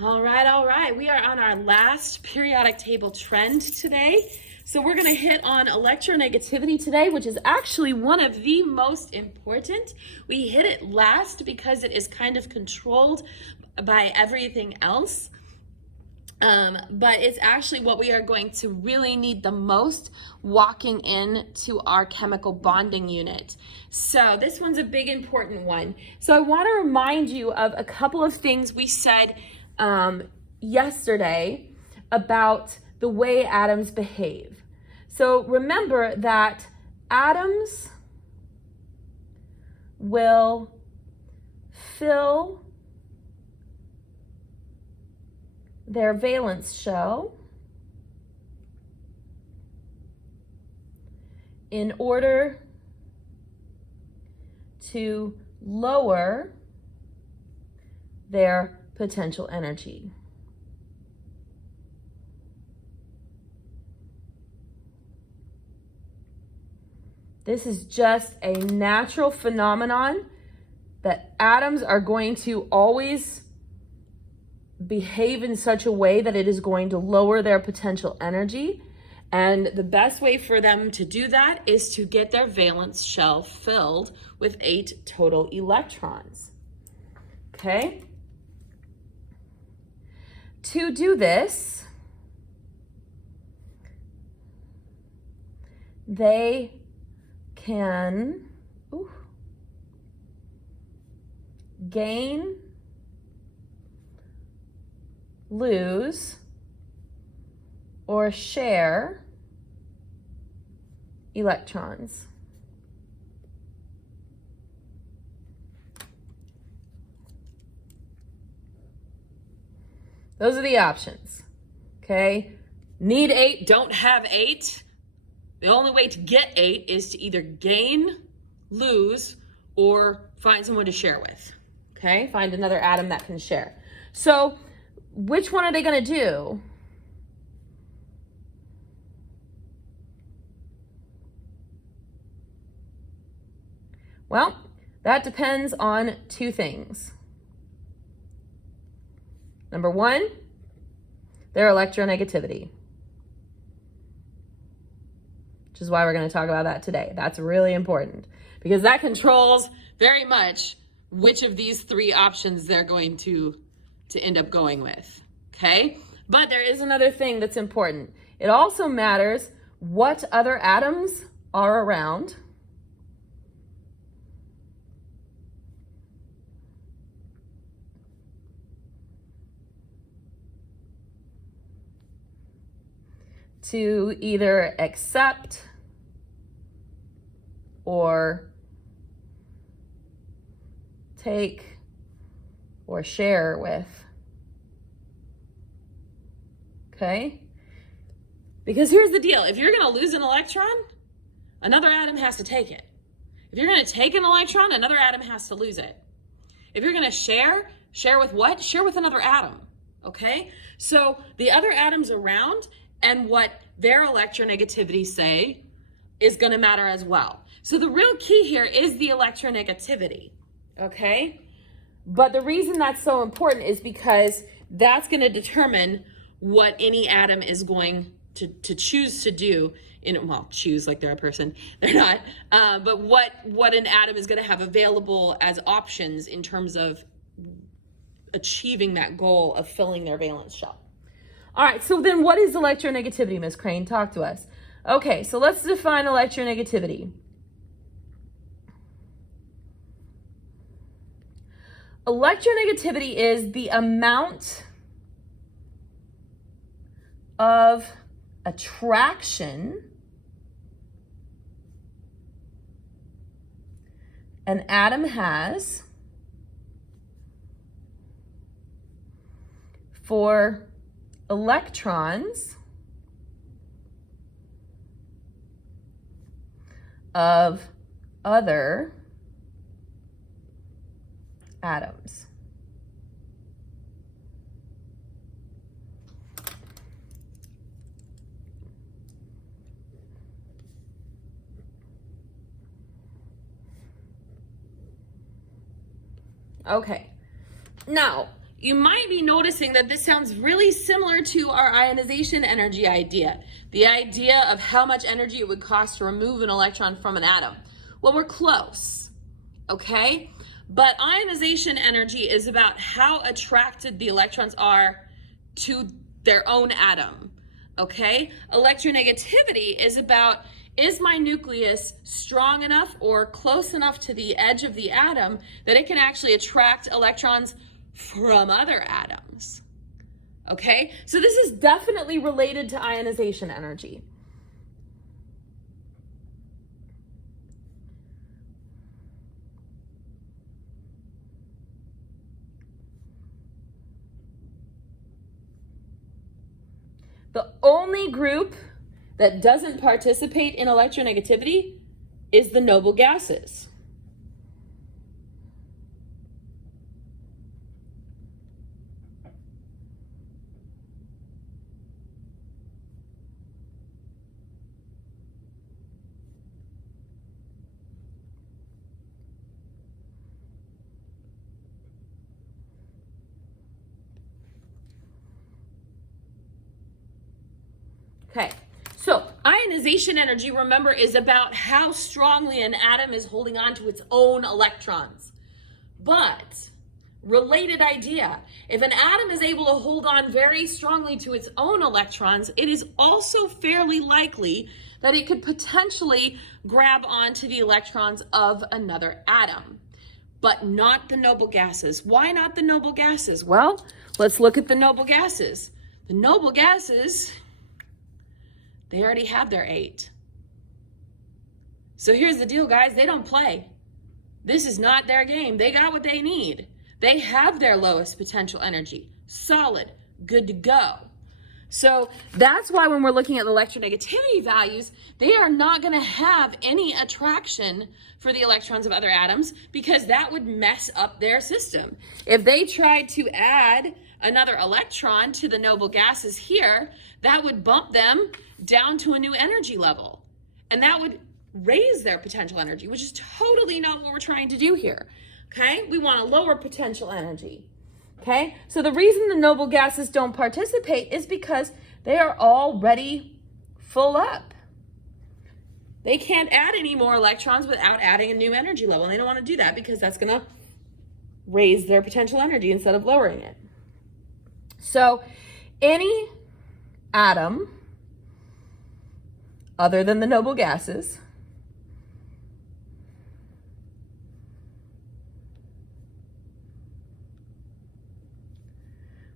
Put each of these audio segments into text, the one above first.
All right. We are on our last periodic table trend today. So we're going to hit on electronegativity today, which is actually one of the most important. We hit it last because it is kind of controlled by everything else. But it's actually what we are going to really need the most walking into our chemical bonding unit. So this one's a big important one. So I want to remind you of a couple of things we said yesterday about the way atoms behave. So remember that atoms will fill their valence shell in order to lower their potential energy. This is just a natural phenomenon that atoms are going to always behave in such a way that it is going to lower their potential energy. And the best way for them to do that is to get their valence shell filled with 8 total electrons. Okay? To do this, they can gain, lose, or share electrons. Those are the options, okay? Need 8, don't have 8. The only way to get 8 is to either gain, lose, or find someone to share with, okay? Find another atom that can share. So which one are they going to do? Well, that depends on 2 things. Number 1, their electronegativity, which is why we're going to talk about that today. That's really important because that controls very much which of these 3 options they're going to end up going with, okay? But there is another thing that's important. It also matters what other atoms are around to either accept or take or share with. Okay? Because here's the deal. If you're going to lose an electron, another atom has to take it. If you're going to take an electron, another atom has to lose it. If you're going to share with what? Share with another atom. Okay? So the other atoms around and what their electronegativity say is going to matter as well. So the real key here is the electronegativity. Okay? But the reason that's so important is because that's going to determine what any atom is going to choose to do choose like they're a person, they're not, but what an atom is going to have available as options in terms of achieving that goal of filling their valence shell. All right, so then what is electronegativity, Ms. Crane? Talk to us. Okay, so let's define electronegativity. Electronegativity is the amount of attraction an atom has for electrons of other atoms. Okay, now you might be noticing that this sounds really similar to our ionization energy idea, the idea of how much energy it would cost to remove an electron from an atom. Well, we're close, okay? But ionization energy is about how attracted the electrons are to their own atom, okay? Electronegativity is about, is my nucleus strong enough or close enough to the edge of the atom that it can actually attract electrons from other atoms, okay? So this is definitely related to ionization energy. The only group that doesn't participate in electronegativity is the noble gases. Okay, so ionization energy, remember, is about how strongly an atom is holding on to its own electrons. But, related idea, if an atom is able to hold on very strongly to its own electrons, it is also fairly likely that it could potentially grab onto the electrons of another atom. But not the noble gases. Why not the noble gases? Well, let's look at the noble gases. The noble gases, they already have their 8. So here's the deal, guys. They don't play. This is not their game. They got what they need. They have their lowest potential energy. Solid. Good to go. So that's why when we're looking at the electronegativity values, they are not going to have any attraction for the electrons of other atoms because that would mess up their system. If they tried to add another electron to the noble gases here, that would bump them down to a new energy level. And that would raise their potential energy, which is totally not what we're trying to do here. Okay? We want a lower potential energy. Okay? So the reason the noble gases don't participate is because they are already full up. They can't add any more electrons without adding a new energy level. And they don't want to do that because that's going to raise their potential energy instead of lowering it. So any atom other than the noble gases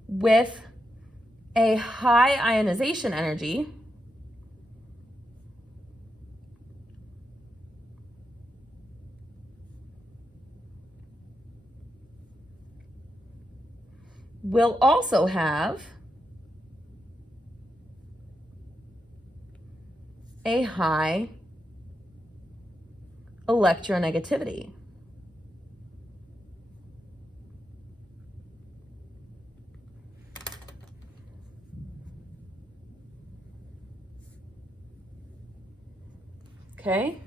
with a high ionization energy will also have a high electronegativity. Okay?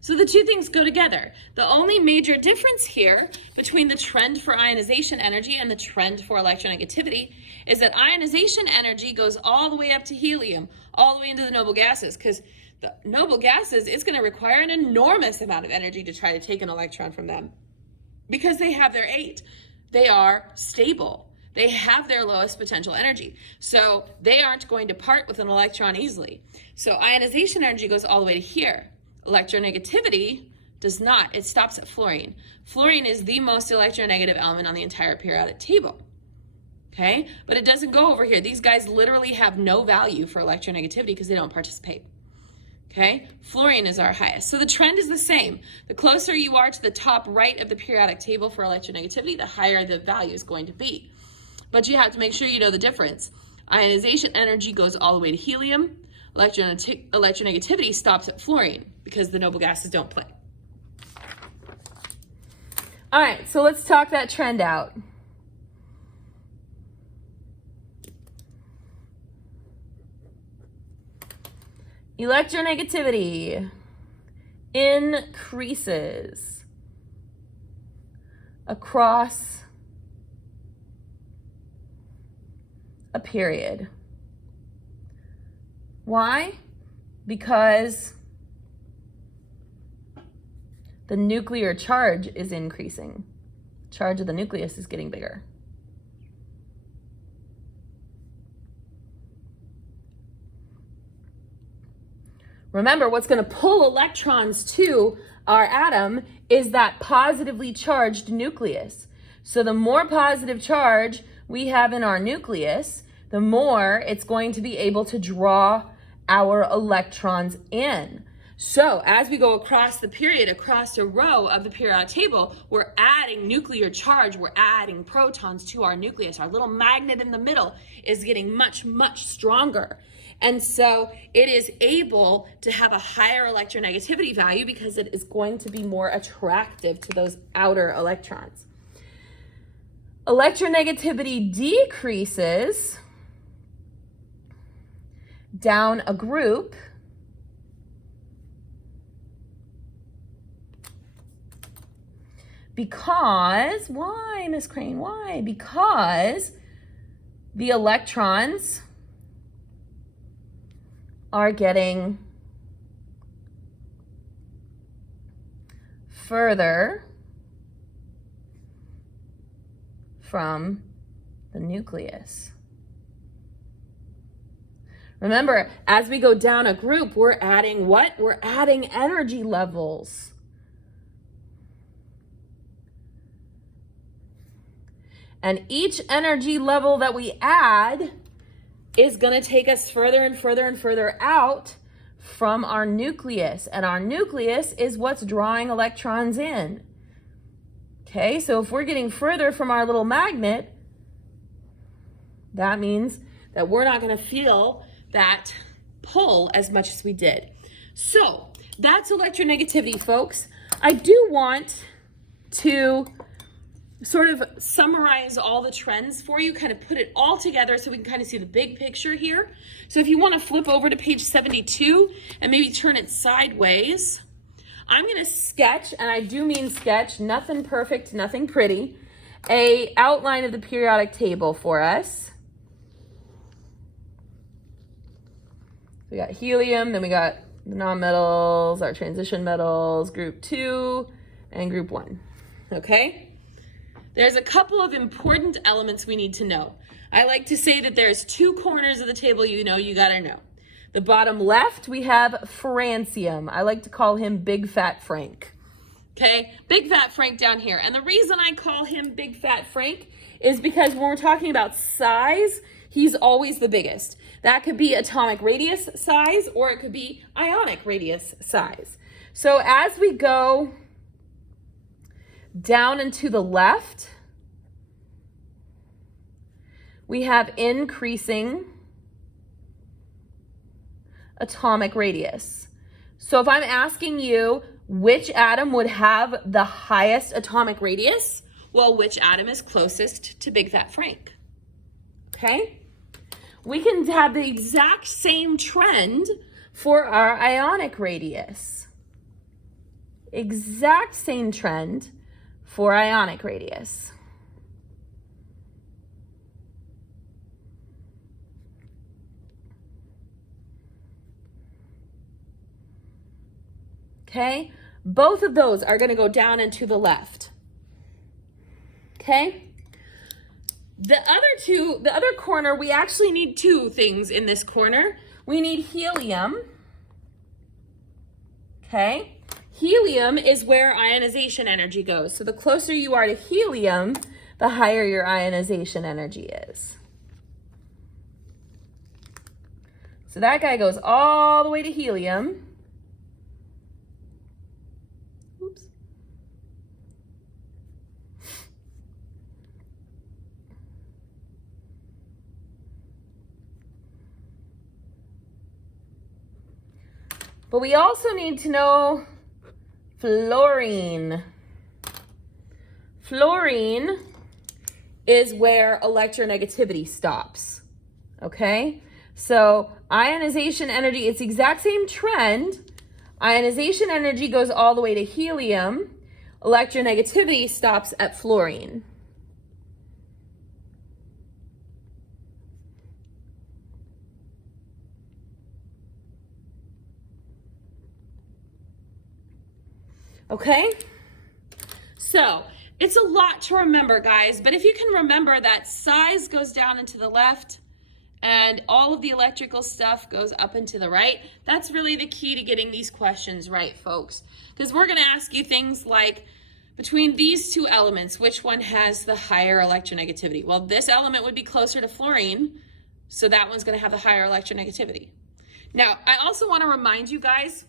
So the two things go together. The only major difference here between the trend for ionization energy and the trend for electronegativity is that ionization energy goes all the way up to helium, all the way into the noble gases, because the noble gases, it's going to require an enormous amount of energy to try to take an electron from them because they have their 8. They are stable. They have their lowest potential energy. So they aren't going to part with an electron easily. So ionization energy goes all the way to here. Electronegativity does not. It stops at fluorine. Fluorine is the most electronegative element on the entire periodic table. Okay? But it doesn't go over here. These guys literally have no value for electronegativity because they don't participate. Okay? Fluorine is our highest. So the trend is the same. The closer you are to the top right of the periodic table for electronegativity, the higher the value is going to be. But you have to make sure you know the difference. Ionization energy goes all the way to helium. Electronegativity stops at fluorine because the noble gases don't play. All right, so let's talk that trend out. Electronegativity increases across a period. Why? Because the nuclear charge is increasing. Charge of the nucleus is getting bigger. Remember, what's going to pull electrons to our atom is that positively charged nucleus. So the more positive charge we have in our nucleus, the more it's going to be able to draw our electrons in. So as we go across the period, across a row of the periodic table, we're adding nuclear charge, we're adding protons to our nucleus. Our little magnet in the middle is getting much, much stronger. And so it is able to have a higher electronegativity value because it is going to be more attractive to those outer electrons. Electronegativity decreases down a group because, why, Miss Crane, why? Because the electrons are getting further from the nucleus. Remember, as we go down a group, we're adding what? We're adding energy levels. And each energy level that we add is going to take us further and further and further out from our nucleus. And our nucleus is what's drawing electrons in. Okay, so if we're getting further from our little magnet, that means that we're not going to feel that pull as much as we did. So that's electronegativity, folks. I do want to sort of summarize all the trends for you, kind of put it all together so we can kind of see the big picture here. So if you want to flip over to page 72 and maybe turn it sideways, I'm going to sketch, and I do mean sketch, nothing perfect, nothing pretty, a outline of the periodic table for us. We got helium, then we got the nonmetals, our transition metals, group 2 and group 1. Okay? There's a couple of important elements we need to know. I like to say that there's two corners of the table you gotta know. The bottom left, we have francium. I like to call him Big Fat Frank. Okay, Big Fat Frank down here. And the reason I call him Big Fat Frank is because when we're talking about size, he's always the biggest. That could be atomic radius size, or it could be ionic radius size. So as we go down and to the left, we have increasing atomic radius. So if I'm asking you which atom would have the highest atomic radius, well, which atom is closest to Big Fat Frank? Okay? We can have the exact same trend for our ionic radius. Exact same trend for ionic radius. Okay, both of those are going to go down and to the left. Okay, the other corner, we actually need two things in this corner. We need helium. Okay, helium is where ionization energy goes. So the closer you are to helium, the higher your ionization energy is. So that guy goes all the way to helium. Oops. But we also need to know fluorine. Fluorine is where electronegativity stops, okay? So ionization energy, it's the exact same trend. Ionization energy goes all the way to helium. Electronegativity stops at fluorine. Okay? So it's a lot to remember, guys, but if you can remember that size goes down and to the left and all of the electrical stuff goes up and to the right, that's really the key to getting these questions right, folks. Because we're going to ask you things like, between these two elements, which one has the higher electronegativity? Well, this element would be closer to fluorine, so that one's going to have the higher electronegativity. Now, I also want to remind you guys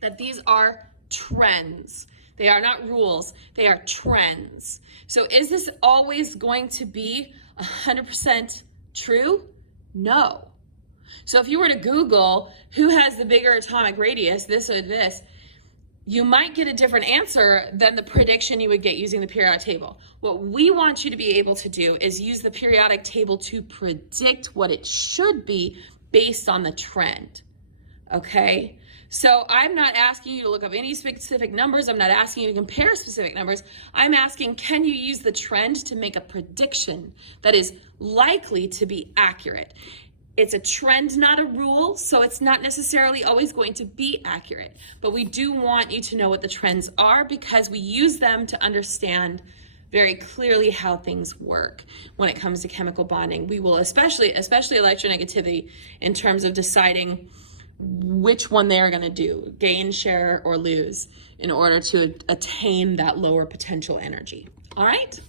that these are trends. They are not rules, they are trends. So is this always going to be 100% true? No. So if you were to Google who has the bigger atomic radius, this or this, you might get a different answer than the prediction you would get using the periodic table. What we want you to be able to do is use the periodic table to predict what it should be based on the trend, okay? So I'm not asking you to look up any specific numbers. I'm not asking you to compare specific numbers. I'm asking, can you use the trend to make a prediction that is likely to be accurate? It's a trend, not a rule, so it's not necessarily always going to be accurate. But we do want you to know what the trends are because we use them to understand very clearly how things work when it comes to chemical bonding. We will, especially electronegativity, in terms of deciding which one they're going to do, gain, share, or lose, in order to attain that lower potential energy. All right?